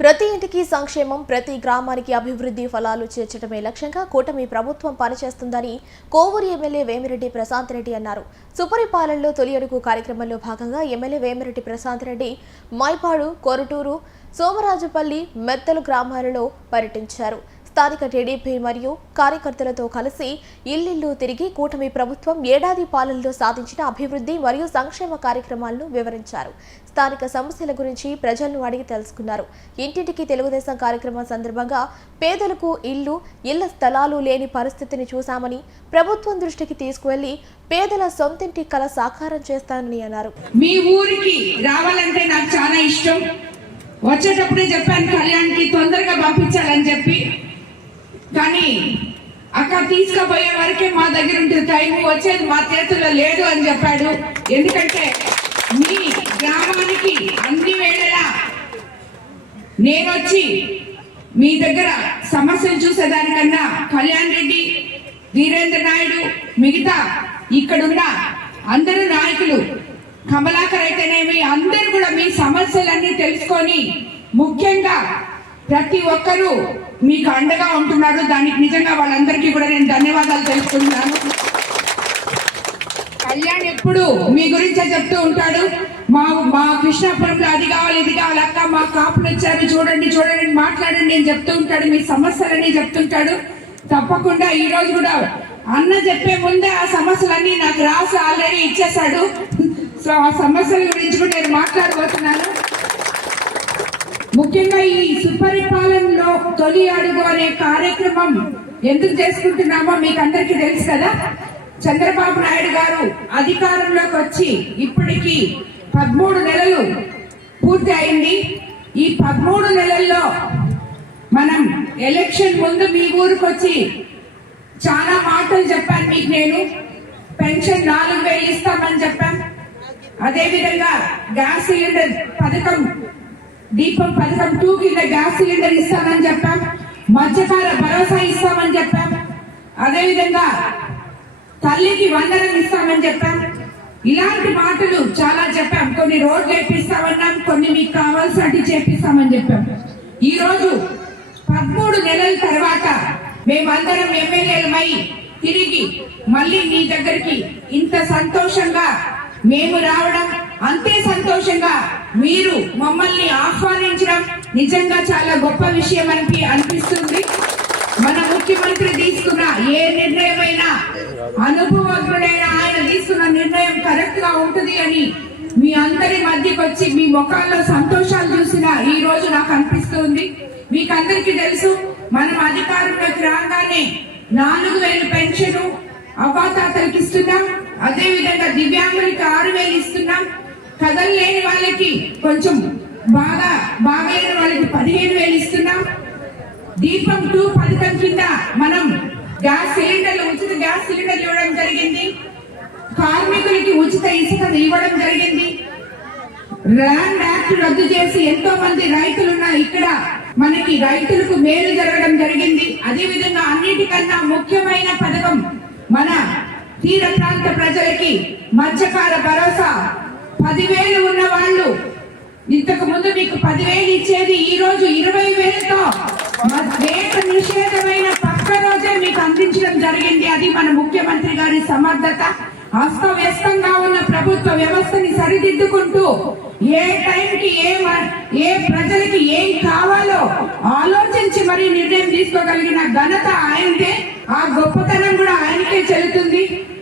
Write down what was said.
ప్రతి ఇంటికి సంక్షేమం ప్రతి గ్రామానికి అభివృద్ధి ఫలాలు చేర్చడమే లక్ష్యంగా కూటమి ప్రభుత్వం పనిచేస్తుందని కోవూరు ఎమ్మెల్యే వేమిరెడ్డి ప్రశాంత్ రెడ్డి అన్నారు. సుపరిపాలనలో తొలి అడుగు కార్యక్రమంలో భాగంగా ఎమ్మెల్యే వేమిరెడ్డి ప్రశాంత్ రెడ్డి మైపాడు కొరటూరు సోమరాజుపల్లి మెత్తలు గ్రామాలలో పర్యటించారు. స్థానిక టీడీపీ మరియు కార్యకర్తలతో కలిసి ఇల్లిల్లు తిరిగి కూటమి ప్రభుత్వం ఏడాది పాలనలో సాధించిన అభివృద్ధి మరియు సంక్షేమ కార్యక్రమాలను వివరించారు. స్థానిక సమస్యల గురించి ప్రజలను అడిగి తెలుసుకున్నారు. ఇంటింటికి తెలుగుదేశం కార్యక్రమం సందర్భంగా పేదలకు ఇల్లు ఇళ్ళ స్థలాలు లేని పరిస్థితిని చూశామని ప్రభుత్వం దృష్టికి తీసుకువెళ్ళి పేదల సొంతింటి కల సాకారం చేస్తానని అన్నారు. మీ ఊరికి రావాలంటే నాకు చాలా ఇష్టం. వచ్చేటప్పుడే చెప్పాను కళ్యాణ్కి తొందరగా పంపించాలని చెప్పి. కానీ అక్క తీసుకుపోయే వరకే మా దగ్గర ఉంటుంది టైం వచ్చేది మా చేతుల్లో లేదు అని చెప్పాడు. ఎందుకంటే మీ గ్రామానికి అన్ని వేళలా వచ్చి మీ దగ్గర సమస్యలు చూసేదానికన్నా కళ్యాణ్ రెడ్డి వీరేంద్ర నాయుడు మిగతా ఇక్కడున్న అందరు నాయకులు కమలాకర్ అయితేనేమి అందరు కూడా మీ సమస్యలన్నీ తెలుసుకొని ముఖ్యంగా ప్రతి ఒక్కరూ మీకు అండగా ఉంటున్నారు. దానికి నిజంగా వాళ్ళందరికీ కూడా నేను ధన్యవాదాలు తెలుసుకుంటున్నాను కళ్యాణ్ ఎప్పుడు మీ గురించే చెప్తూ ఉంటాడు. మా మా కృష్ణాపురంలో అది కావాలి ఇది కావాలి అక్క మా కాపులు వచ్చారు. చూడండి చూడండి మాట్లాడండి నేను చెప్తూ ఉంటాడు. మీ సమస్యలన్నీ చెప్తుంటాడు. తప్పకుండా ఈ రోజు కూడా అన్న చెప్పే ముందే ఆ సమస్యలన్నీ నాకు రాసి ఆల్రెడీ ఇచ్చేశాడు. సో ఆ సమస్యల గురించి కూడా నేను మాట్లాడబోతున్నాను. ముఖ్యంగా ఈ సుపరిపాలనలో తొలి అడుగు అనే కార్యక్రమం ఎందుకు చేసుకుంటున్నామో మీకు అందరికీ తెలుసు కదా. చంద్రబాబు నాయుడు గారు అధికారంలోకి వచ్చి ఇప్పటికి పదమూడు నెలలు పూర్తి అయింది. ఈ పదమూడు నెలల్లో మనం ఎలక్షన్ ముందు మీ ఊరికి వచ్చి చాలా మాటలు చెప్పాను మీకు నేను. పెన్షన్ నాలుగు వేలు ఇస్తామని చెప్పాను. అదేవిధంగా గ్యాస్ సిలిండర్ పథకం దీపం పథకం టూ కింద గ్యాస్ సిలిండర్ ఇస్తామని చెప్పాం. మత్స్యకార భరోసా ఇస్తామని చెప్పాం. అదే విధంగా తల్లికి వందనం ఇస్తామని చెప్పాం. ఇలాంటి మాటలు చాలా చెప్పాం. కొన్ని రోడ్లు వేపిస్తామన్నాం కొన్ని మీకు కావాల్సినట్టు చేపిస్తామని చెప్పాం. ఈ రోజు పదమూడు నెలల తర్వాత మేమందరం ఎమ్మెల్యేలమై తిరిగి మళ్ళీ మీ దగ్గరికి ఇంత సంతోషంగా మేము రావడం అంతే సంతోషం మీరు మమ్మల్ని ఆహ్వానించడం నిజంగా చాలా గొప్ప విషయం అని అనిపిస్తుంది. మన ముఖ్యమంత్రి తీసుకున్న ఏ నిర్ణయమైనా అనుభవజ్ఞుడైన ఆయన తీసుకున్న నిర్ణయం కరెక్ట్గా ఉంటుంది అని మీ అందరి మధ్యకి వచ్చి మీ ముఖాల్లో సంతోషాలు చూసిన ఈ రోజు నాకు అనిపిస్తుంది. మీకు అందరికీ తెలుసు మనం అధికారంలోకి రాగానే నాలుగు వేలు పెన్షన్ అవాతాతలకు ఇస్తున్నాం. అదేవిధంగా దివ్యాంగులకి ఆరు వేలు ఇస్తున్నాం. కదలలేని వాళ్ళకి కొంచెం బాగా బాగలేని వాళ్ళకి పదిహేను వేలు ఇస్తున్నాం. దీపం టూ పథకం కింద మనం గ్యాస్ సిలిండర్లు ఉచిత గ్యాస్ సిలిండర్లు ఇవ్వడం జరిగింది. కార్మికులకి ఉచిత ఇసుక ఇవ్వడం జరిగింది. ల్యాండ్ యాక్ట్ రద్దు చేసి ఎంతో మంది రైతులున్న ఇక్కడ మనకి రైతులకు మేలు జరగడం జరిగింది. అదే విధంగా అన్నిటికన్నా ముఖ్యమైన పథకం మన తీర ప్రాంత ప్రజలకి మత్స్యకార భరోసా పదివేలు ఉన్న వాళ్ళు ఇంతకు ముందు మీకు పదివేలు ఇచ్చేది ఈ రోజు ఇరవై వేలతో. వేట నిషేధమైన పక్క రోజే మీకు అందించడం జరిగింది. అది మన ముఖ్యమంత్రి గారి సమర్థత. అస్తవ్యస్తంగా ఉన్న ప్రభుత్వ వ్యవస్థని సరిదిద్దుకుంటూ ఏ టైంకి ఏ ఏ ప్రజలకి ఏం కావాలో ఆలోచించి మరి నిర్ణయం తీసుకోగలిగిన ఘనత ఆయనకే ఆ గొప్పతనం కూడా ఆయనపై చెల్లుతుంది.